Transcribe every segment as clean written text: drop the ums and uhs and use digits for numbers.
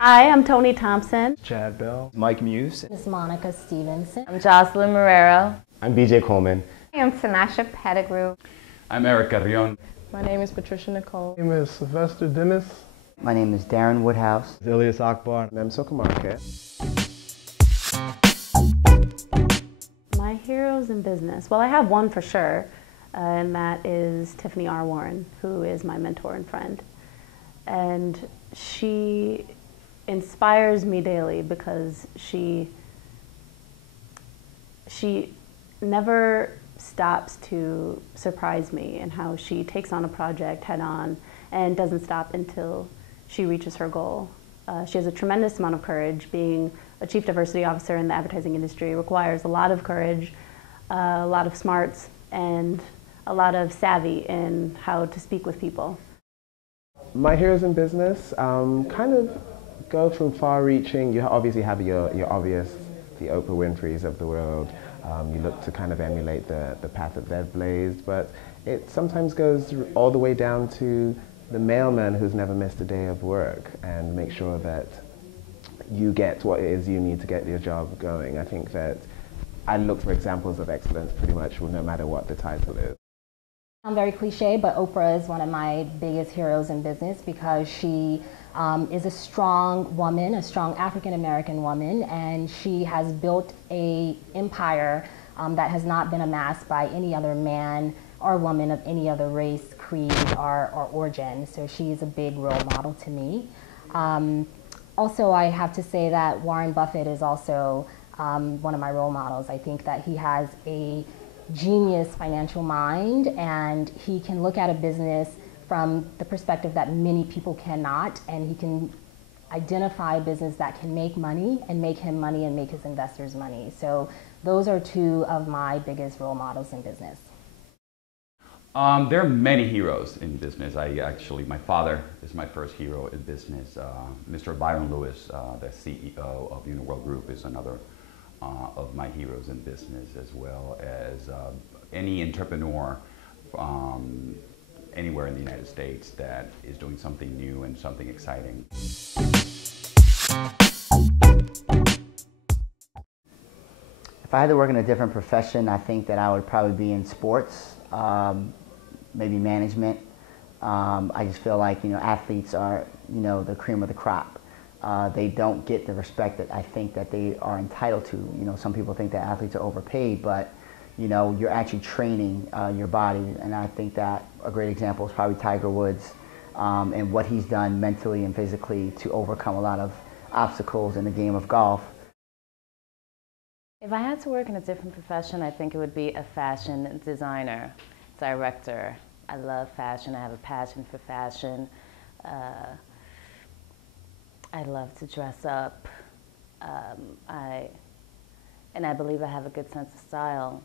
Hi, I'm Tony Thompson. Chad Bell. Mike Muse. This is Monica Stevenson. I'm Jocelyn Marrero. I'm BJ Coleman. I'm Sanasha Pettigrew. I'm Eric Carrion. My name is Patricia Nicole. My name is Sylvester Dennis. My name is Darren Woodhouse. Ilyas Akbar. I'm Sokamarket. My heroes in business. Well, I have one for sure, and that is Tiffany R. Warren, who is my mentor and friend. And she inspires me daily because she never stops to surprise me in how she takes on a project head on and doesn't stop until she reaches her goal. She has a tremendous amount of courage. Being a chief diversity officer in the advertising industry requires a lot of courage, a lot of smarts, and a lot of savvy in how to speak with people. My heroes in business kind of go from far-reaching. You obviously have your obvious, the Oprah Winfreys of the world. You look to kind of emulate the path that they've blazed, but it sometimes goes all the way down to the mailman who's never missed a day of work and make sure that you get what it is you need to get your job going. I think that I look for examples of excellence pretty much no matter what the title is. I'm very cliche, but Oprah is one of my biggest heroes in business because she is a strong woman, a strong African-American woman, and she has built an empire that has not been amassed by any other man or woman of any other race, creed, or origin. So she is a big role model to me. Also, I have to say that Warren Buffett is also one of my role models. I think that he has a genius financial mind, and he can look at a business from the perspective that many people cannot, and he can identify a business that can make money and make him money and make his investors money. So those are two of my biggest role models in business. There are many heroes in business. My father is my first hero in business. Mr. Byron Lewis, the CEO of Uniworld Group, is another of my heroes in business, as well as any entrepreneur anywhere in the United States that is doing something new and something exciting. If I had to work in a different profession, I think that I would probably be in sports, maybe management. I just feel like, athletes are, the cream of the crop. They don't get the respect that I think that they are entitled to. Some people think that athletes are overpaid, but you're actually training your body, and I think that a great example is probably Tiger Woods and what he's done mentally and physically to overcome a lot of obstacles in the game of golf. If I had to work in a different profession, I think it would be a fashion designer, director. I love fashion. I have a passion for fashion. I love to dress up. And I believe I have a good sense of style.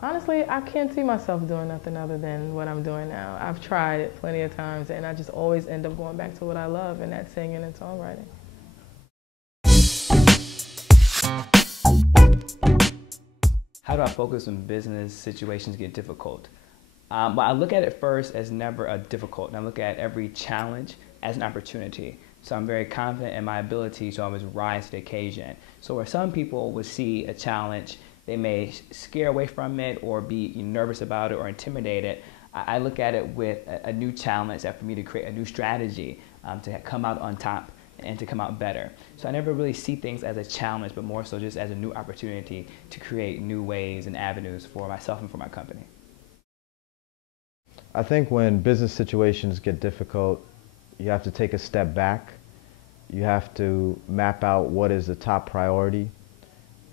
Honestly, I can't see myself doing nothing other than what I'm doing now. I've tried it plenty of times, and I just always end up going back to what I love, and that's singing and songwriting. How do I focus when business situations get difficult? Well, I look at it first as never a difficult, and I look at every challenge as an opportunity. So I'm very confident in my ability to always rise to the occasion. So where some people would see a challenge, they may scare away from it or be nervous about it or intimidated. I look at it with a new challenge for me to create a new strategy to come out on top and to come out better. So I never really see things as a challenge, but more so just as a new opportunity to create new ways and avenues for myself and for my company. I think when business situations get difficult, you have to take a step back. You have to map out what is the top priority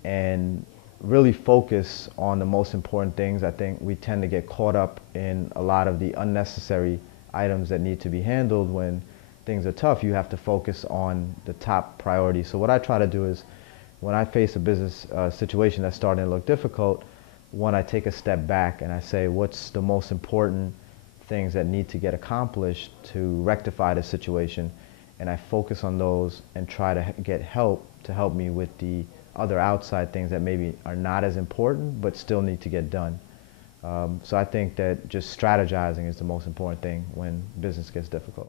and really focus on the most important things. I think we tend to get caught up in a lot of the unnecessary items that need to be handled. When things are tough, you have to focus on the top priority. So what I try to do is, when I face a business situation that's starting to look difficult, one, I take a step back and I say, what's the most important things that need to get accomplished to rectify the situation? And I focus on those and try to get help to help me with the other outside things that maybe are not as important but still need to get done. So I think that just strategizing is the most important thing when business gets difficult.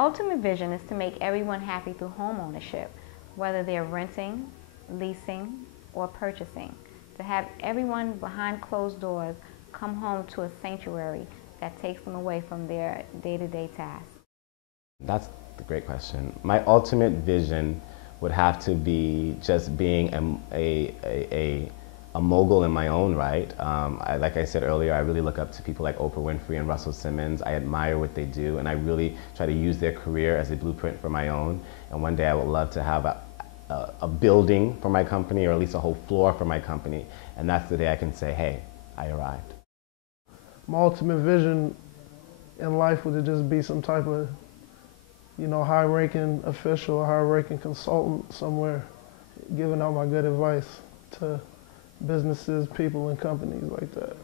ultimate vision is to make everyone happy through home ownership, whether they're renting, leasing, or purchasing. To have everyone behind closed doors come home to a sanctuary that takes them away from their day-to-day tasks. That's a great question. My ultimate vision would have to be just being a mogul in my own right. Like I said earlier, I really look up to people like Oprah Winfrey and Russell Simmons. I admire what they do, and I really try to use their career as a blueprint for my own. And one day I would love to have a building for my company, or at least a whole floor for my company. And that's the day I can say, hey, I arrived. My ultimate vision in life would just be some type of, high-ranking official or high-ranking consultant somewhere, giving out my good advice to businesses, people, and companies like that.